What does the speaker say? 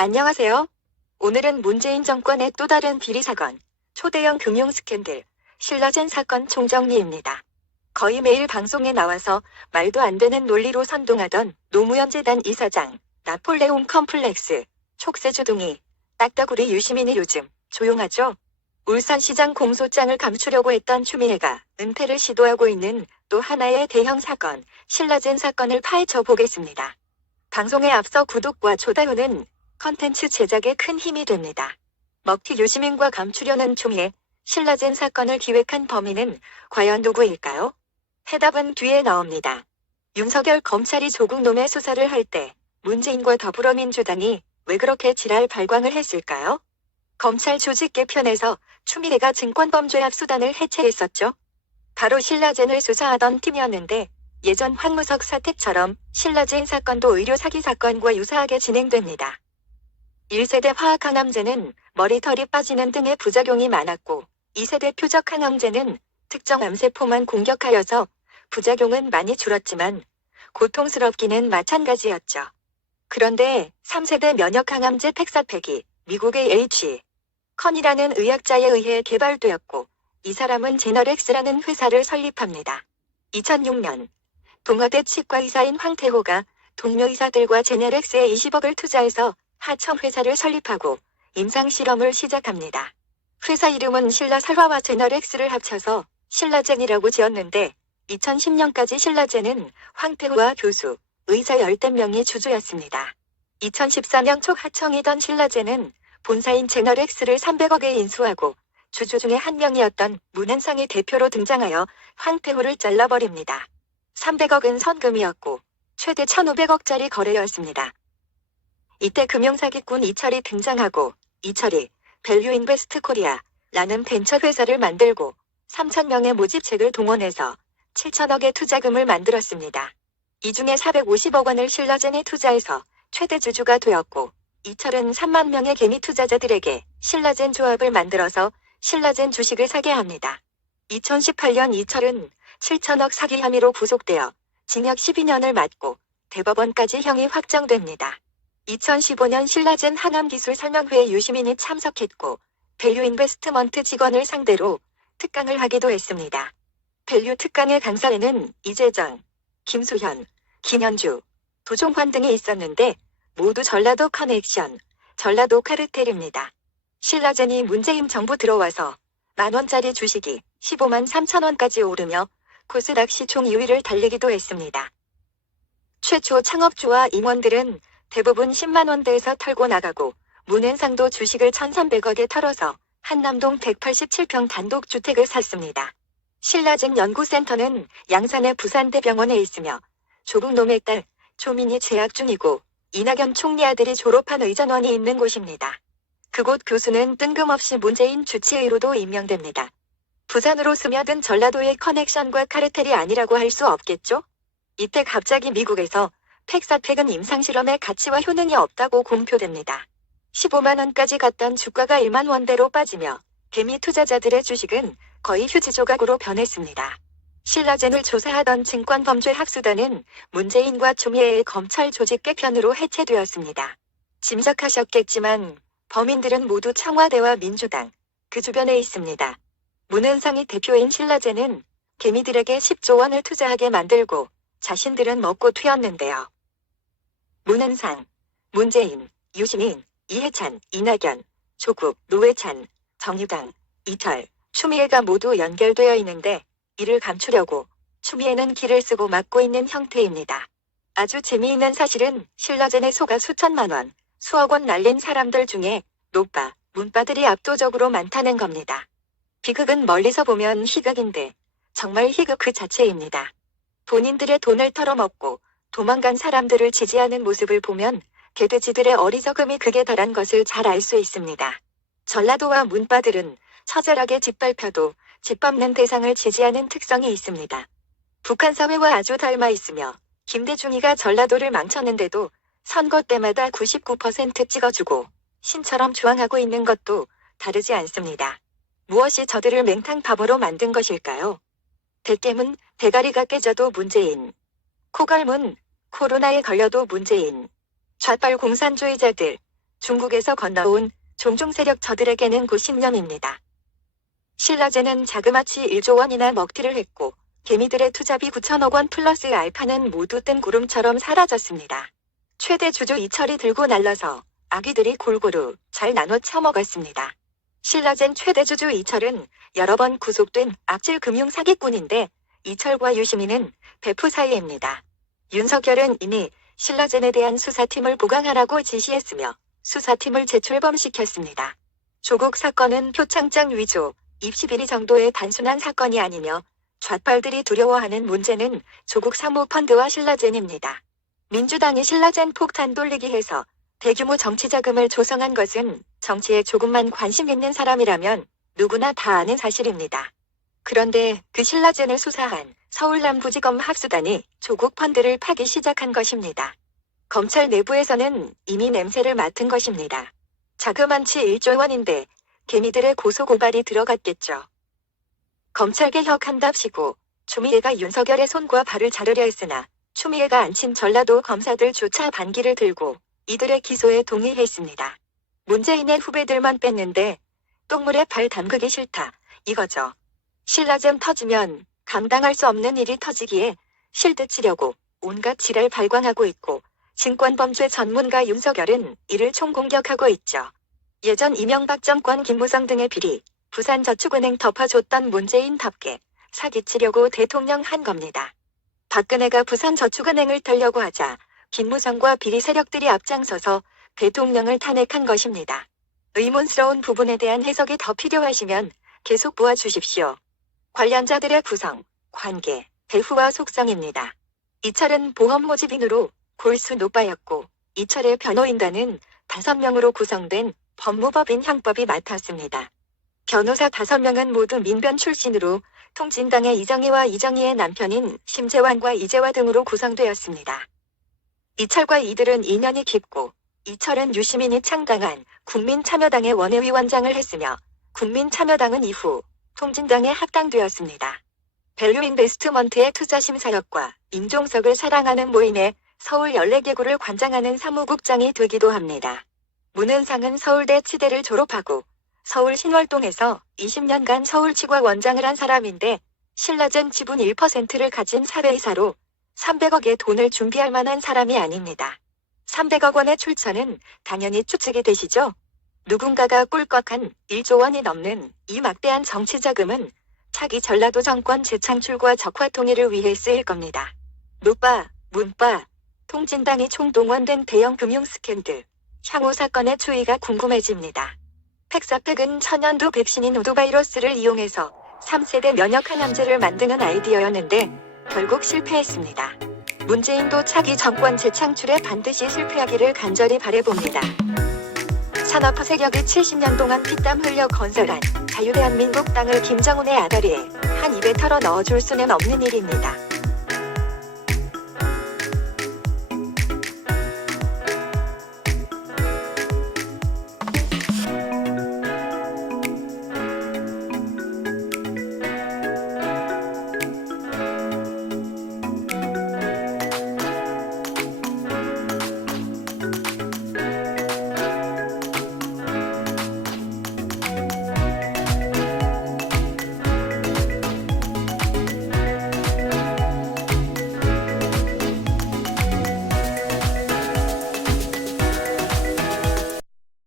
안녕하세요. 오늘은 문재인 정권의 또 다른 비리 사건, 초대형 금융 스캔들, 신라젠 사건 총정리입니다. 거의 매일 방송에 나와서 말도 안 되는 논리로 선동하던 노무현 재단 이사장, 나폴레옹 컴플렉스, 촉새주둥이, 딱따구리 유시민이 요즘 조용하죠? 울산시장 공소장을 감추려고 했던 추미애가 은폐를 시도하고 있는 또 하나의 대형 사건, 신라젠 사건을 파헤쳐 보겠습니다. 방송에 앞서 구독과 좋아요는 컨텐츠 제작에 큰 힘이 됩니다. 먹튀 유시민과 감추려는 추미애, 신라젠 사건을 기획한 범인은 과연 누구일까요? 해답은 뒤에 나옵니다. 윤석열 검찰이 조국 노매 수사를 할 때 문재인과 더불어민주당이 왜 그렇게 지랄 발광을 했을까요? 검찰 조직 개편에서 추미애가 증권범죄합수단을 해체했었죠. 바로 신라젠을 수사하던 팀이었는데 예전 황무석 사태처럼 신라젠 사건도 의료 사기 사건과 유사하게 진행됩니다. 1세대 화학항암제는 머리털이 빠지는 등의 부작용이 많았고 2세대 표적항암제는 특정 암세포만 공격하여서 부작용은 많이 줄었지만 고통스럽기는 마찬가지였죠. 그런데 3세대 면역항암제 팩사팩이 미국의 H. 컨이라는 의학자에 의해 개발되었고 이 사람은 제너렉스라는 회사를 설립합니다. 2006년 동아대 치과의사인 황태호가 동료 의사들과 제너렉스에 20억을 투자해서 하청회사를 설립하고 임상실험을 시작합니다. 회사 이름은 신라살화와 제너렉스를 합쳐서 신라젠이라고 지었는데 2010년까지 신라젠은 황태호와 교수, 의사 10명이 주주였습니다. 2014년 초 하청이던 신라젠은 본사인 제너렉스를 300억에 인수하고 주주 중에 한 명이었던 문현상이 대표로 등장하여 황태호를 잘라버립니다. 300억은 선금이었고 최대 1,500억짜리 거래였습니다. 이때 금융사기꾼 이철이 등장하고 이철이 밸류인베스트 코리아라는 벤처 회사를 만들고 3,000명의 모집책을 동원해서 7천억의 투자금을 만들었습니다. 이 중에 450억 원을 신라젠에 투자해서 최대 주주가 되었고 이철은 3만 명의 개미 투자자들에게 신라젠 조합을 만들어서 신라젠 주식을 사게 합니다. 2018년 이철은 7천억 사기 혐의로 구속되어 징역 12년을 맞고 대법원까지 형이 확정됩니다. 2015년 신라젠 항암기술 설명회에 유시민이 참석했고 밸류 인베스트먼트 직원을 상대로 특강을 하기도 했습니다. 밸류 특강의 강사에는 이재정, 김수현, 김현주, 도종환 등이 있었는데 모두 전라도 커넥션, 전라도 카르텔입니다. 신라젠이 문재인 정부 들어와서 만원짜리 주식이 15만 3천 원까지 오르며 코스닥 시총 2위를 달리기도 했습니다. 최초 창업주와 임원들은 대부분 10만 원대에서 털고 나가고 문현상도 주식을 1,300억에 털어서 한남동 187평 단독주택을 샀습니다. 신라젠 연구센터는 양산의 부산대병원에 있으며 조국 노매 딸 조민이 재학 중이고 이낙연 총리 아들이 졸업한 의전원이 있는 곳입니다. 그곳 교수는 뜬금없이 문재인 주치의로도 임명됩니다. 부산으로 스며든 전라도의 커넥션과 카르텔이 아니라고 할 수 없겠죠? 이때 갑자기 미국에서 팩사팩은 임상실험의 가치와 효능이 없다고 공표됩니다. 15만 원까지 갔던 주가가 1만 원대로 빠지며 개미 투자자들의 주식은 거의 휴지 조각으로 변했습니다. 신라젠을 조사하던 증권범죄합수단은 문재인과 추미애의 검찰 조직 개편으로 해체되었습니다. 짐작하셨겠지만 범인들은 모두 청와대와 민주당, 그 주변에 있습니다. 문현상이 대표인 신라젠은 개미들에게 10조 원을 투자하게 만들고 자신들은 먹고 튀었는데요. 문현상, 문재인, 유시민, 이해찬, 이낙연, 조국, 노회찬, 정유당, 이철, 추미애가 모두 연결되어 있는데 이를 감추려고 추미애는 기를 쓰고 막고 있는 형태입니다. 아주 재미있는 사실은 신라젠에 속아 수천만 원, 수억 원 날린 사람들 중에 노빠, 문빠들이 압도적으로 많다는 겁니다. 비극은 멀리서 보면 희극인데 정말 희극 그 자체입니다. 본인들의 돈을 털어먹고 도망간 사람들을 지지하는 모습을 보면 개돼지들의 어리석음이 극에 달한 것을 잘 알 수 있습니다. 전라도와 문빠들은 처절하게 짓밟혀도 짓밟는 대상을 지지하는 특성이 있습니다. 북한 사회와 아주 닮아 있으며 김대중이가 전라도를 망쳤는데도 선거 때마다 99% 찍어주고 신처럼 주황하고 있는 것도 다르지 않습니다. 무엇이 저들을 맹탕 바보로 만든 것일까요? 대깨문, 대가리가 깨져도 문재인. 코갈문, 코로나에 걸려도 문재인. 좌빨 공산주의자들, 중국에서 건너온 종종 세력 저들에게는 구신념입니다. 신라제는 자그마치 1조 원이나 먹튀를 했고 개미들의 투자비 9천억 원 플러스 알파는 모두 뜬 구름처럼 사라졌습니다. 최대 주주 이철이 들고 날라서 아귀들이 골고루 잘 나눠 처먹었습니다. 신라젠 최대 주주 이철은 여러 번 구속된 악질 금융 사기꾼인데 이철과 유시민은 배프 사이입니다. 윤석열은 이미 신라젠에 대한 수사팀을 보강하라고 지시했으며 수사팀을 재출범시켰습니다. 조국 사건은 표창장 위조, 입시 비리 정도의 단순한 사건이 아니며 좌빨들이 두려워하는 문제는 조국 사모펀드와 신라젠입니다. 민주당이 신라젠 폭탄 돌리기 해서 대규모 정치 자금을 조성한 것은 정치에 조금만 관심 있는 사람이라면 누구나 다 아는 사실입니다. 그런데 그 신라젠을 수사한 서울 남부지검 합수단이 조국 펀드를 파기 시작한 것입니다. 검찰 내부에서는 이미 냄새를 맡은 것입니다. 자그만치 1조 원인데 개미들의 고소고발이 들어갔겠죠. 검찰개혁한답시고 추미애가 윤석열의 손과 발을 자르려 했으나 추미애가 앉힌 전라도 검사들조차 반기를 들고 이들의 기소에 동의했습니다. 문재인의 후배들만 뺐는데 똥물에 발 담그기 싫다, 이거죠. 신라젠 터지면 감당할 수 없는 일이 터지기에 실드 치려고 온갖 지랄 발광하고 있고 증권범죄 전문가 윤석열은 이를 총공격하고 있죠. 예전 이명박 정권 김무성 등의 비리, 부산저축은행 덮어줬던 문재인답게 사기치려고 대통령 한 겁니다. 박근혜가 부산저축은행을 털려고 하자 김무성과 비리 세력들이 앞장서서 대통령을 탄핵한 것입니다. 의문스러운 부분에 대한 해석이 더 필요하시면 계속 보아주십시오. 관련자들의 구성, 관계, 배후와 속성입니다. 이철은 보험 모집인으로 골수 노빠였고 이철의 변호인단은 5명으로 구성된 법무법인 형법이 맡았습니다. 변호사 5명은 모두 민변 출신으로 통진당의 이정희와 이정희의 남편인 심재환과 이재화 등으로 구성되었습니다. 이철과 이들은 인연이 깊고 이철은 유시민이 창당한 국민참여당의 원외위원장을 했으며 국민참여당은 이후 통진당에 합당되었습니다. 밸류인베스트먼트의 투자심사역과 임종석을 사랑하는 모임에 서울 연례기구를 관장하는 사무국장이 되기도 합니다. 문은상은 서울대 치대를 졸업하고 서울 신월동에서 20년간 서울치과 원장을 한 사람인데 신라젠 지분 1%를 가진 사회이사로 300억의 돈을 준비할 만한 사람이 아닙니다. 300억 원의 출처는 당연히 추측이 되시죠? 누군가가 꿀꺽한 1조 원이 넘는 이 막대한 정치 자금은 차기 전라도 정권 재창출과 적화 통일을 위해 쓰일 겁니다. 노빠, 문빠, 통진당이 총동원된 대형 금융 스캔들, 향후 사건의 추이가 궁금해집니다. 팩사팩은 천연두 백신인 오도바이러스를 이용해서 3세대 면역 항암제를 만드는 아이디어였는데 결국 실패했습니다. 문재인도 차기 정권 재창출에 반드시 실패하기를 간절히 바라봅니다. 산업화 세력이 70년 동안 피땀 흘려 건설한 자유대한민국 땅을 김정은의 아다리에 한 입에 털어 넣어줄 수는 없는 일입니다.